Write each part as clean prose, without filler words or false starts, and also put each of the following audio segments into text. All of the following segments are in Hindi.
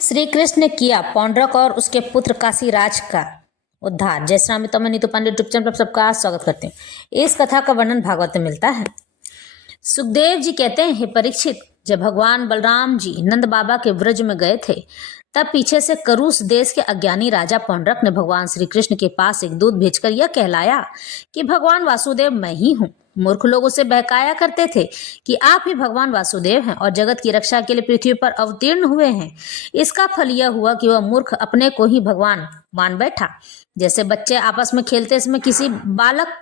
श्री कृष्ण ने किया पौंड्रक और उसके पुत्र काशीराज का उद्धार। जय श्री राम। तो मैं नीतू पांडे यूट्यूब चैनल पर सबका स्वागत करते हैं। इस कथा का वर्णन भागवत में मिलता है। सुखदेव जी कहते हैं, हे परीक्षित, जब भगवान बलराम जी नंद बाबा के व्रज में गए थे तब पीछे से करुष देश के अज्ञानी राजा पौंड्रक ने भगवान श्री कृष्ण के पास एक दूत भेजकर यह कहलाया कि भगवान वासुदेव मैं ही हूँ। मूर्ख लोग उसे बहकाया करते थे कि आप ही भगवान वासुदेव हैं और जगत की रक्षा के लिए पृथ्वी पर अवतीर्ण हुए हैं। इसका फल यह हुआ कि वह मूर्ख अपने को ही भगवान मान बैठा। जैसे बच्चे आपस में खेलते समय किसी बालक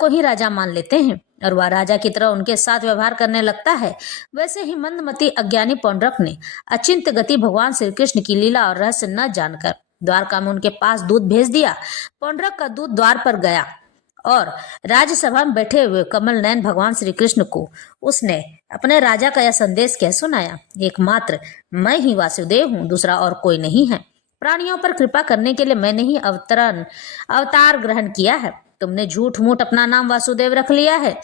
को ही राजा मान लेते हैं और वह राजा की तरह उनके साथ व्यवहार करने लगता है, वैसे ही मंदमती अज्ञानी पौंड्रक ने अचिंत्य गति भगवान श्री कृष्ण की लीला और रहस्य न जानकर द्वारका में उनके पास दूत भेज दिया। पौंड्रक का दूत द्वार पर गया और राज्यसभा में बैठे हुए कमल नयन भगवान श्री कृष्ण को उसने अपने राजा का यह संदेश कह सुनाया, एकमात्र मैं ही वासुदेव हूँ, दूसरा और कोई नहीं है। प्राणियों पर कृपा करने के लिए मैंने ही अवतार ग्रहण किया है। तुमने झूठ मूठ अपना नाम वासुदेव रख लिया है,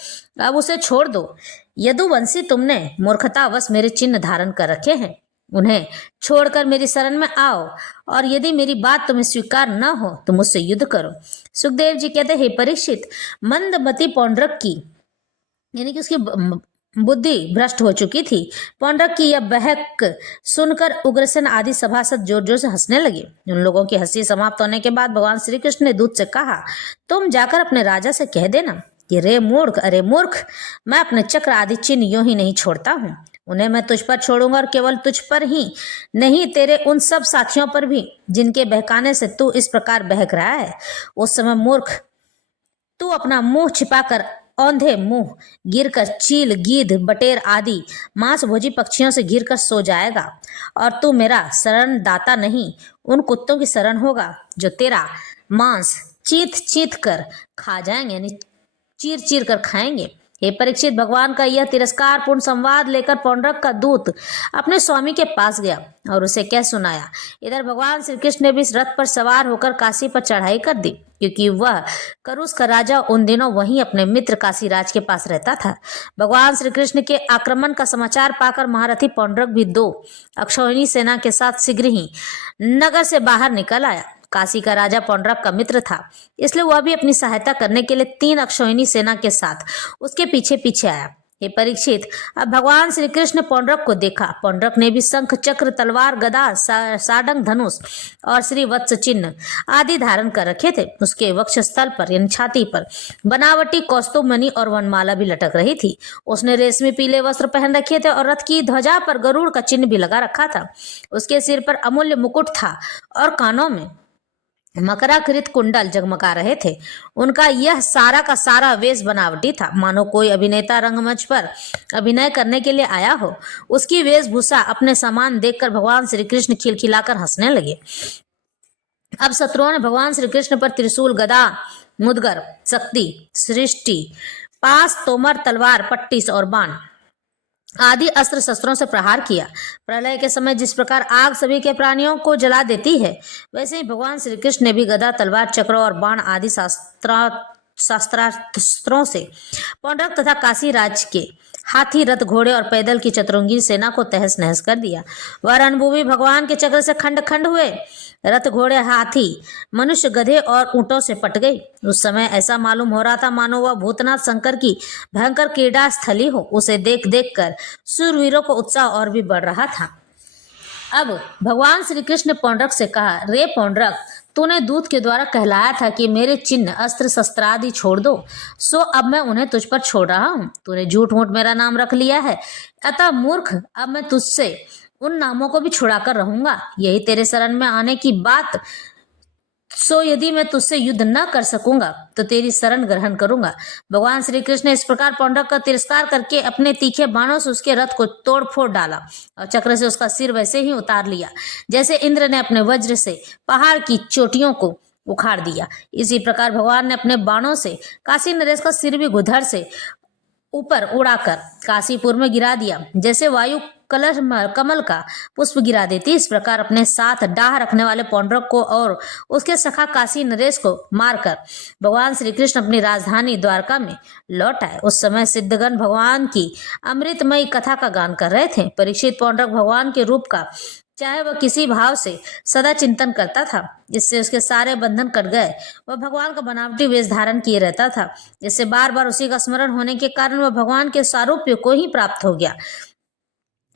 अब उसे छोड़ दो। यदुवंशी तुमने मूर्खतावश मेरे चिन्ह धारण कर रखे हैं, उन्हें छोड़कर मेरी शरण में आओ और यदि मेरी बात तुम्हें स्वीकार न हो तो मुझसे युद्ध करो। सुखदेव जी कहते, हे परीक्षित, मंदमती पौंड्रक की यानी कि उसकी बुद्धि भ्रष्ट हो चुकी थी। पौंड्रक की यह बहक सुनकर उग्रसेन आदि सभासद जोर जोर से हंसने लगे। उन लोगों की हंसी समाप्त होने के बाद भगवान श्री कृष्ण ने दूत से कहा, तुम जाकर अपने राजा से कह देना कि अरे मूर्ख, मैं अपने चक्र आदि चिन्ह यूं ही नहीं छोड़ता हूँ। उन्हें मैं तुझ पर छोड़ूंगा और केवल तुझ पर ही नहीं, तेरे उन सब साथियों पर भी जिनके बहकाने से तू इस प्रकार बहक रहा है। उस समय मूर्ख तू अपना मुंह छिपाकर औंधे मुंह गिरकर चील, गीध, बटेर आदि मांस भोजी पक्षियों से घिरकर सो जाएगा और तू मेरा शरण दाता नहीं, उन कुत्तों की शरण होगा जो तेरा मांस चीत चीत कर खा जाएंगे, यानी चीर चीर कर खाएंगे। हे परीक्षित, भगवान का यह तिरस्कारपूर्ण संवाद लेकर पौंड्रक का दूत अपने स्वामी के पास गया और उसे क्या सुनाया। इधर भगवान श्री कृष्ण ने भी इस रथ पर सवार होकर काशी पर चढ़ाई कर दी, क्योंकि वह करुष का राजा उन दिनों वहीं अपने मित्र काशीराज के पास रहता था। भगवान श्री कृष्ण के आक्रमण का समाचार पाकर महारथी पौंड्रक भी 2 अक्षौहिणी सेना के साथ शीघ्र ही नगर से बाहर निकल आया। काशी का राजा पौंड्रक का मित्र था, इसलिए वह भी अपनी सहायता करने के लिए 3 अक्षौहिणी सेना के साथ उसके पीछे पीछे आया। हे परीक्षित, अब भगवान श्री कृष्ण ने पौंड्रक को देखा। पौंड्रक ने भी शंख, चक्र, तलवार, गदा, साडंग, धनुष और श्री वत्स चिन्ह आदि धारण कर रखे थे। उसके वक्षस्थल पर यानी छाती पर बनावटी कौस्तुभ मणि और वनमाला भी लटक रही थी। उसने रेशमी पीले वस्त्र पहन रखे थे और रथ की ध्वजा पर गरुड़ का चिन्ह भी लगा रखा था। उसके सिर पर अमूल्य मुकुट था और कानों में मकराकृत कुंडल जगमगा रहे थे। उनका यह सारा का सारा वेश बनावटी था, मानो कोई अभिनेता रंगमंच पर अभिनय करने के लिए आया हो। उसकी वेशभूषा अपने समान देखकर भगवान श्री कृष्ण खिलखिलाकर हंसने लगे। अब शत्रुओं ने भगवान श्री कृष्ण पर त्रिशूल, गदा, मुदगर, शक्ति, सृष्टि, पास, तोमर, तलवार, पट्टिस और बाण आदि अस्त्र शस्त्रों से प्रहार किया। प्रलय के समय जिस प्रकार आग सभी के प्राणियों को जला देती है, वैसे ही भगवान श्री कृष्ण ने भी गदा, तलवार, चक्र और बाण आदि शस्त्रास्त्रों से पौंड्रक तथा काशीराज के हाथी, रथ, घोड़े और पैदल की चतुरंगी सेना को तहस नहस कर दिया। वह रणभूमि भगवान के चक्र से खंड खंड हुए। रथ, घोड़े, हाथी, मनुष्य, गधे और ऊंटों से पट गई। उस समय ऐसा मालूम हो रहा था मानो वह भूतनाथ शंकर की भयंकर क्रीड़ा स्थली हो। उसे देख देख कर शूरवीरों को उत्साह और भी बढ़ रहा था। अब भगवान श्री कृष्ण ने पौंड्रक से कहा, रे पौंड्रक, तूने दूत के द्वारा कहलाया था कि मेरे चिन्ह, अस्त्र, शस्त्रादि छोड़ दो, सो अब मैं उन्हें तुझ पर छोड़ रहा हूँ। तूने झूठ मूठ मेरा नाम रख लिया है, अतः मूर्ख, अब मैं तुझसे उन नामों को भी छुड़ाकर रहूंगा। यही तेरे शरण में आने की बात, सो यदि मैं तुझसे युद्ध न कर सकूंगा तो तेरी शरण ग्रहण करूंगा। भगवान श्री कृष्ण ने इस प्रकार पौंड्रक का तिरस्कार करके अपने तीखे बाणों से उसके रथ को तोड़ फोड़ डाला और चक्र से उसका सिर वैसे ही उतार लिया जैसे इंद्र ने अपने वज्र से पहाड़ की चोटियों को उखाड़ दिया। इसी प्रकार भगवान ने अपने बाणों से काशी नरेश का सिर भी गुधर से ऊपर उड़ाकर काशीपुर में गिरा दिया, जैसे वायु कमल का पुष्प गिरा देती। इस प्रकार अपने साथ डाह रखने वाले पौंड्रक को और उसके सखा काशी नरेश को मारकर भगवान श्री कृष्ण अपनी राजधानी द्वारका में लौट आए। उस समय सिद्धगण भगवान की अमृतमयी कथा का गान कर रहे थे। परीक्षित, पौंड्रक भगवान के रूप का चाहे वह किसी भाव से सदा चिंतन करता था, जिससे उसके सारे बंधन कट गए। वह भगवान का बनावटी वेश धारण किए रहता था, जिससे बार बार उसी का स्मरण होने के कारण वह भगवान के सारूप्य को ही प्राप्त हो गया।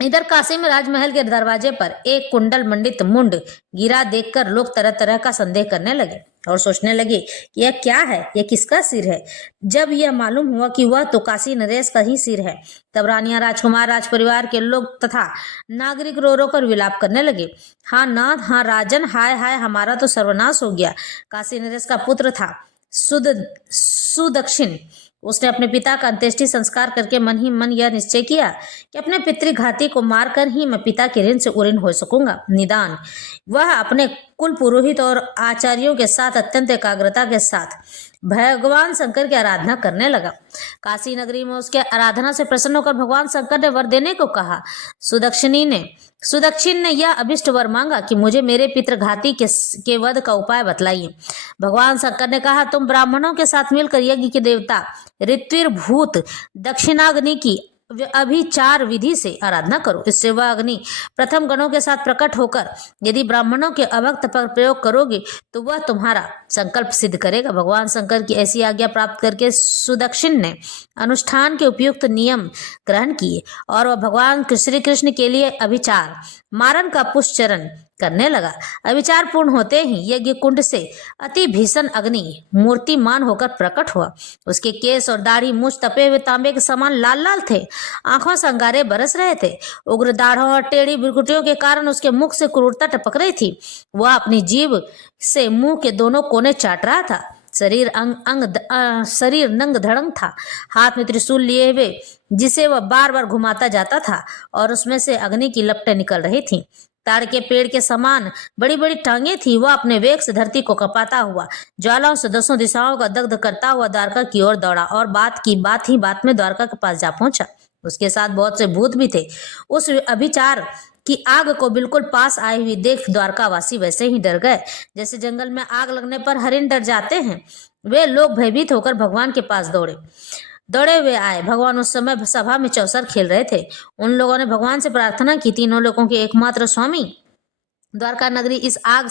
इधर काशी में राजमहल के दरवाजे पर एक कुंडल मंडित मुंड गिरा देखकर लोग तरह तरह का संदेह करने लगे और सोचने लगे कि यह क्या है, यह किसका सिर है। जब यह मालूम हुआ कि वह तो काशी नरेश का ही सिर है, तब रानियां, राजकुमार, राजपरिवार के लोग तथा नागरिक रो रो कर विलाप करने लगे। हाँ नाथ, हाँ राजन, हाय हाय, हमारा तो सर्वनाश हो गया। काशी नरेश का पुत्र था सुदक्षिण। उसने अपने पिता का अंत्येष्टि संस्कार करके मन ही मन यह निश्चय किया कि अपने पितृघाती को मारकर ही मैं पिता के ऋण से उऋण हो सकूंगा। निदान वह अपने कुल पुरोहित और आचार्यों के साथ अत्यंत एकाग्रता के साथ भगवान शंकर की आराधना करने लगा। काशी नगरी में उसके आराधना से प्रसन्न होकर भगवान शंकर ने वर देने को कहा। सुदक्षिण ने यह अभिष्ट वर मांगा कि मुझे मेरे पितृघाती के वध का उपाय बतलाइए। भगवान शंकर ने कहा, तुम ब्राह्मणों के साथ मिलकर यज्ञ के देवता ऋत्विर्भूत दक्षिणाग्नि की अभिचार विधि से आराधना करो। इससे वह अग्नि प्रथम गणों के साथ प्रकट होकर यदि ब्राह्मणों के अभक्त पर प्रयोग करोगे तो वह तुम्हारा संकल्प सिद्ध करेगा। भगवान शंकर की ऐसी आज्ञा प्राप्त करके सुदक्षिण ने अनुष्ठान के उपयुक्त नियम ग्रहण किए और वह भगवान श्री कृष्ण के लिए अभिचार मारन का पुष्पचरण करने लगा। अभिचार पूर्ण होते ही यज्ञ कुंड से अति भीषण अग्नि मूर्तिमान होकर प्रकट हुआ। उसके केस और दाढ़ी मुझ तपे हुए तांबे के समान लाल लाल थे। आंखों से अंगारे बरस रहे थे। उग्र दाढ़ों और टेढ़ी भ्रुकुटियों के कारण उसके मुख से क्रूरता टपक रही थी। वह अपनी जीभ से मुंह के दोनों कोने चाट रहा था। शरीर नंग धड़ंग था। हाथ में त्रिशूल लिए हुए जिसे वह बार बार घुमाता जाता था और उसमें से अग्नि की लपटें निकल रही थीं। ताड़ के पेड़ के समान बड़ी बड़ी टांगे थी। वह अपने वेग से धरती को कपाता हुआ ज्वालाओं से 10 दिशाओं का दग्ध करता हुआ द्वारका की ओर दौड़ा और बात में द्वारका के पास जा पहुंचा। उसके साथ बहुत से भूत भी थे। उस अभिचार की आग को बिल्कुल पास आई हुई देख द्वारकावासी वैसे ही डर गए जैसे जंगल में आग लगने पर हरिण डर जाते हैं। वे लोग भयभीत होकर भगवान के पास दौड़े हुए आए। भगवान उस समय सभा में चौसर खेल रहे थे। उन लोगों ने भगवान से प्रार्थना की, तीनों लोगों के एकमात्र स्वामी, द्वारका नगरी इस आग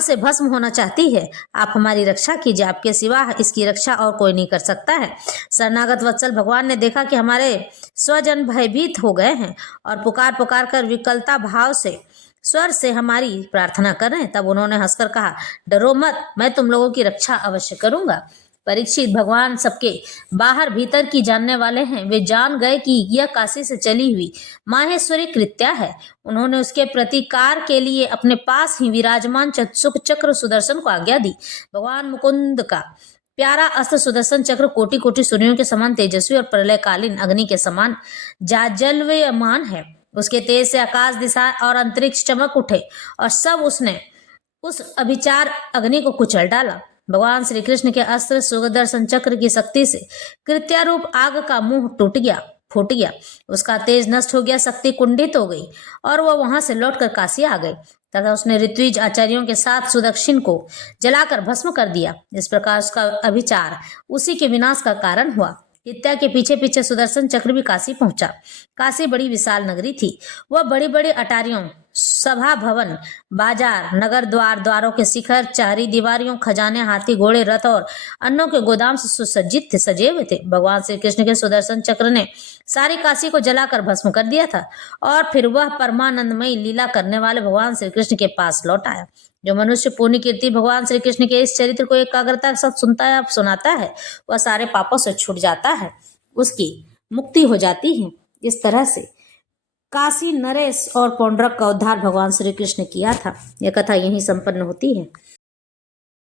से भस्म होना चाहती है। आप हमारी रक्षा कीजिए, आपके सिवा इसकी रक्षा और कोई नहीं कर सकता है। शरणागत वत्सल भगवान ने देखा कि हमारे स्वजन भयभीत हो गए हैं और पुकार कर विकलता भाव से स्वर से हमारी प्रार्थना कर रहे हैं। तब उन्होंने हंसकर कहा, डरो मत, मैं तुम लोगों की रक्षा अवश्य करूंगा। परीक्षित, भगवान सबके बाहर भीतर की जानने वाले हैं। वे जान गए कि यह काशी से चली हुई माहेश्वरी कृत्या है। उन्होंने उसके प्रतिकार के लिए अपने पास ही विराजमान सुख चक्र सुदर्शन को आज्ञा दी। भगवान मुकुंद का प्यारा अस्त्र सुदर्शन चक्र कोटि कोटि सूर्यों के समान तेजस्वी और प्रलयकालीन अग्नि के समान जाज्वल्यमान है। उसके तेज से आकाश, दिशा और अंतरिक्ष चमक उठे और सब उसने उस अभिचार अग्नि को कुचल डाला। भगवान श्री कृष्ण के अस्त्र सुदर्शन चक्र की शक्ति से कृत्यारूप आग का मुंह फूट गया। उसका तेज नष्ट हो गया, शक्ति कुंडित हो गई और वह वहां से लौटकर काशी आ गई तथा उसने ऋत्विज आचार्यों के साथ सुदक्षिण को जलाकर भस्म कर दिया। इस प्रकार उसका अभिचार उसी के विनाश का कारण हुआ। कृत्या के पीछे पीछे सुदर्शन चक्र भी काशी पहुंचा। काशी बड़ी विशाल नगरी थी। वह बड़ी बड़ी अटारियों, सभा भवन, बाजार, नगर द्वारों के शिखर, चारी दीवारियों, खजाने, हाथी, घोड़े, रथ और अन्नों के गोदाम से सुसज्जित थे, सजे हुए थे। भगवान श्री कृष्ण के सुदर्शन चक्र ने सारी काशी को जलाकर भस्म कर दिया था और फिर वह परमानंदमयी लीला करने वाले भगवान श्री कृष्ण के पास लौट आया। जो मनुष्य पुण्य कीर्ति भगवान श्री कृष्ण के इस चरित्र को एकाग्रता के साथ सुनाता है वह सारे पापों से छूट जाता है, उसकी मुक्ति हो जाती है। इस तरह से काशी नरेश और पौंड्रक का उद्धार भगवान श्री कृष्ण किया था। यह कथा यहीं संपन्न होती है।